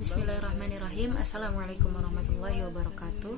Bismillahirrahmanirrahim. Assalamualaikum warahmatullahi wabarakatuh.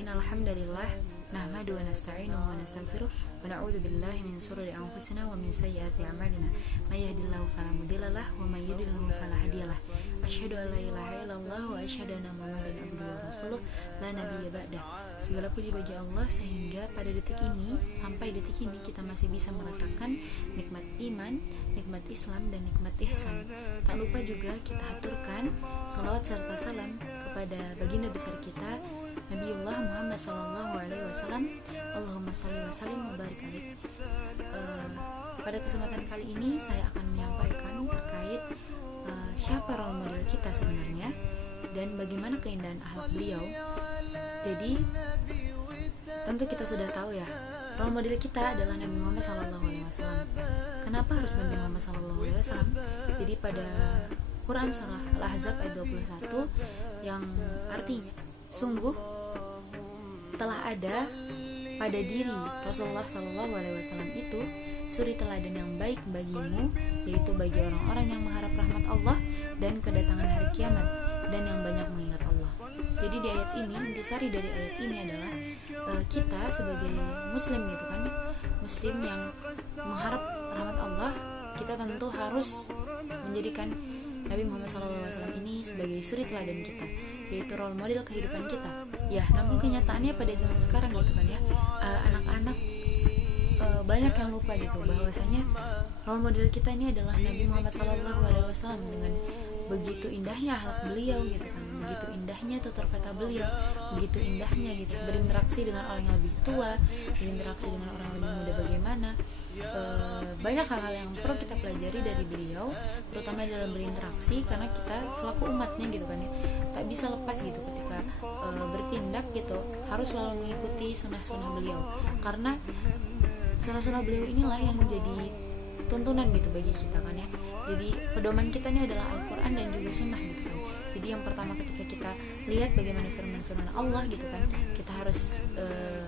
Innal hamdalillah nahmadu wa nasta'inuhu wa nastaghfiruh wa na'udzu billahi min shururi anfusina wa min sayyiati a'malina. May yahdihillahu fala mudhillalah wa may yudhlil fala hadiyalah. Asyhadu an la ilaha illallah wa asyhadu anna Muhammadan abduhu wa rasuluh la nabiyya ba'dah. Segala puji bagi Allah sehingga pada detik ini, sampai detik ini kita masih bisa merasakan nikmat iman, nikmat Islam dan nikmat ihsan. Tak lupa juga kita aturkan salawat serta salam kepada baginda besar kita Nabiullah Muhammad SAW. Allahumma sholli wa sallim wa barik alaih. Pada kesempatan kali ini saya akan menyampaikan terkait siapa role model kita sebenarnya dan bagaimana keindahan akhlak beliau. Jadi tentu kita sudah tahu ya, role model kita adalah Nabi Muhammad SAW. Kenapa harus Nabi Muhammad SAW? Jadi pada Quran surah Al-Ahzab ayat 21 yang artinya, sungguh telah ada pada diri Rasulullah SAW itu suri teladan yang baik bagimu, yaitu bagi orang-orang yang mengharap rahmat Allah dan kedatangan hari kiamat dan yang banyak mengingat Allah. Jadi di ayat ini, intisari dari ayat ini adalah kita sebagai muslim gitu kan, muslim yang mengharap rahmat Allah, kita tentu harus menjadikan Nabi Muhammad SAW ini sebagai suri teladan kita, yaitu role model kehidupan kita. Ya, namun kenyataannya pada zaman sekarang gitu kan ya, anak-anak banyak yang lupa gitu bahwasanya role model kita ini adalah Nabi Muhammad SAW dengan begitu indahnya akhlak beliau gitu kan, begitu indahnya tutur kata beliau, begitu indahnya gitu berinteraksi dengan orang yang lebih tua, berinteraksi dengan orang yang lebih muda bagaimana. Banyak hal-hal yang perlu kita pelajari dari beliau, terutama dalam berinteraksi, karena kita selaku umatnya gitu kan ya, tak bisa lepas gitu ketika bertindak gitu, harus selalu mengikuti sunnah-sunnah beliau, karena sunnah-sunnah beliau inilah yang jadi tuntunan gitu bagi kita kan ya. Jadi pedoman kita ini adalah Al-Quran dan juga sunnah gitu kan. Jadi yang pertama ketika kita lihat bagaimana firman-firman Allah gitu kan, kita harus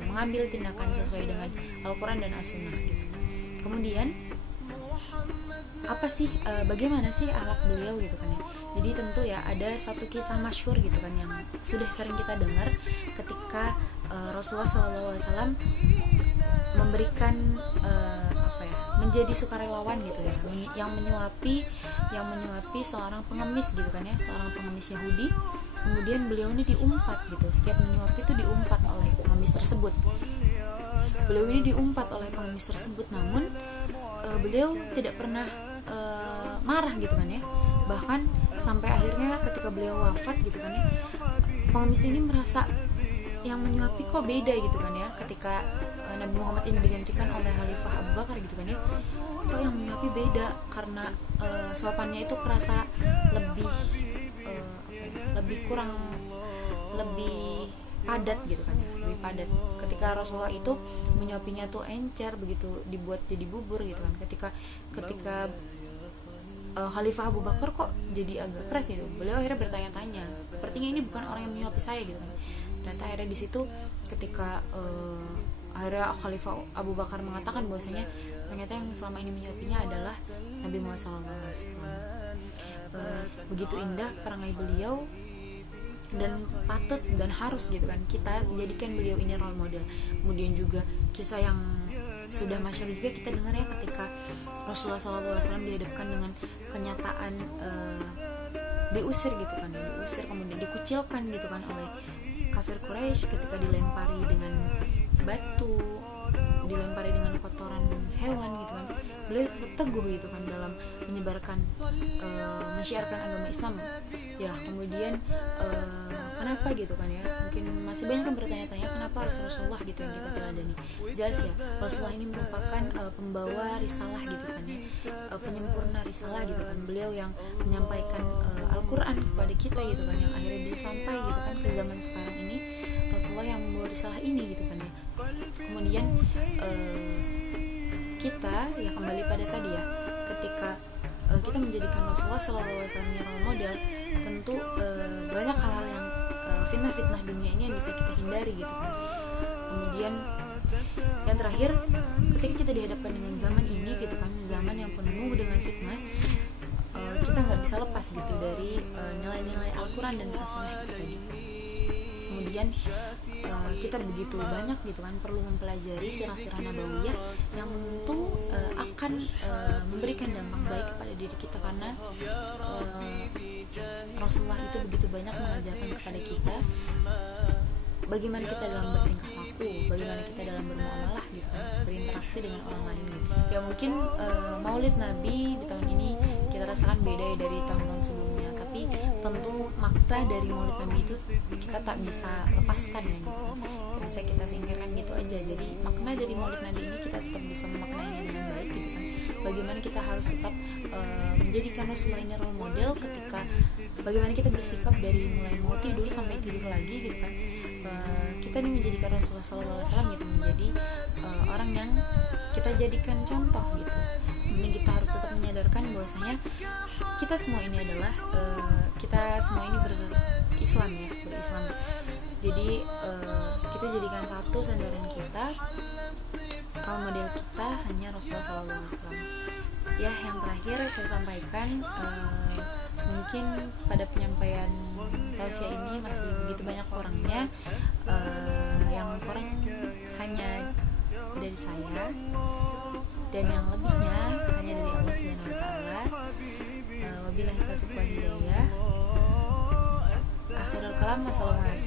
mengambil tindakan sesuai dengan Al-Quran dan As-Sunnah gitu. Kemudian apa sih, bagaimana sih akhlak beliau gitu kan ya. Jadi tentu ya ada satu kisah masyhur gitu kan yang sudah sering kita dengar ketika Rasulullah SAW memberikan menjadi sukarelawan gitu ya, yang menyuapi seorang pengemis gitu kan ya, seorang pengemis Yahudi. Kemudian beliau ini diumpat gitu, setiap menyuapi itu diumpat oleh pengemis tersebut. Beliau ini diumpat oleh pengemis tersebut, namun beliau tidak pernah marah gitu kan ya. Bahkan sampai akhirnya ketika beliau wafat gitu kan ya, pengemis ini merasa yang menyuapi kok beda gitu kan ya, ketika Nabi Muhammad ini digantikan oleh Khalifah Abu Bakar gitu kan ya, kok yang menyuapi beda, karena suapannya itu kerasa lebih padat gitu kan ya, lebih padat. Ketika Rasulullah itu menyuapinya tuh encer begitu, dibuat jadi bubur gitu kan. Ketika Khalifah Abu Bakar kok jadi agak keras gitu, beliau akhirnya bertanya-tanya, sepertinya ini bukan orang yang menyuapi saya gitu kan. Dan akhirnya di situ ketika akhirnya Khalifah Abu Bakar mengatakan bahwasanya ternyata yang selama ini menyuapinya adalah Nabi Muhammad SAW. Begitu indah perangai beliau dan patut dan harus gitu kan kita jadikan beliau ini role model. Kemudian juga kisah yang sudah masyhur juga kita dengar ya, ketika Rasulullah SAW dihadapkan dengan kenyataan diusir gitu kan, diusir kemudian dikucilkan gitu kan oleh kafir Quraisy, ketika dilempari dengan batu, dilempari dengan kotoran hewan gitu kan, beliau tetap teguh gitu kan dalam menyebarkan menyiarkan agama Islam ya. Kemudian kenapa gitu kan ya, mungkin masih banyak yang bertanya-tanya kenapa harus Rasulullah gitu yang kita teladani. Jelas ya, Rasulullah ini merupakan pembawa risalah gitu kan ya, penyempurna risalah gitu kan, beliau yang menyampaikan Al-Quran kepada kita gitu kan, yang akhirnya bisa sampai gitu kan ke zaman sekarang ini. Rasulullah yang membawa risalah ini gitu kan ya. Kemudian kita ya kembali pada tadi ya, ketika kita menjadikan Rasulullah SAW role model, tentu banyak hal-hal yang fitnah-fitnah dunia ini yang bisa kita hindari gitu kan. Kemudian yang terakhir, ketika kita dihadapkan dengan zaman ini gitu kan, zaman yang penuh dengan fitnah, kita nggak bisa lepas gitu dari nilai-nilai Al-Quran Al-Quran dan As-Sunnah itu tadi. Kemudian kita begitu banyak gitu kan perlu mempelajari sirah-sirah nabawiyah yang tentu akan memberikan dampak baik kepada diri kita, karena Rasulullah itu begitu banyak mengajarkan kepada kita bagaimana kita dalam bertingkah laku, bagaimana kita dalam bermuamalah gitu kan, berinteraksi dengan orang lain gitu. Ya mungkin Maulid Nabi di tahun ini kita rasakan beda ya dari tahun-tahun sebelumnya, tapi tentu makna dari Maulid Nabi itu kita tak bisa lepaskan ya gitu. Gak bisa kita singkirkan gitu aja. Jadi makna dari Maulid Nabi ini kita tetap bisa memaknainya dengan baik gitu kan. Bagaimana kita harus tetap menjadikan Rasulullah ini role model ketika bagaimana kita bersikap dari mulai mau tidur sampai tidur lagi gitu kan. Kita ini menjadikan Rasulullah SAW gitu menjadi orang yang kita jadikan contoh gitu. Kemudian kita harus tetap menyadarkan bahwasanya kita semua ini adalah kita semua ini berislam ya, berislam. Jadi kita jadikan satu sandaran kita, role model kita hanya Rasulullah SAW. Ya, yang terakhir saya sampaikan, mungkin pada penyampaian tausiah ini masih begitu banyak kurangnya, yang kurang hanya dari saya dan yang lebihnya hanya dari Allah Subhanahu wa taala. Wabillahi taufiq wal hidayah. Akhirul kalam, wassalamualaikum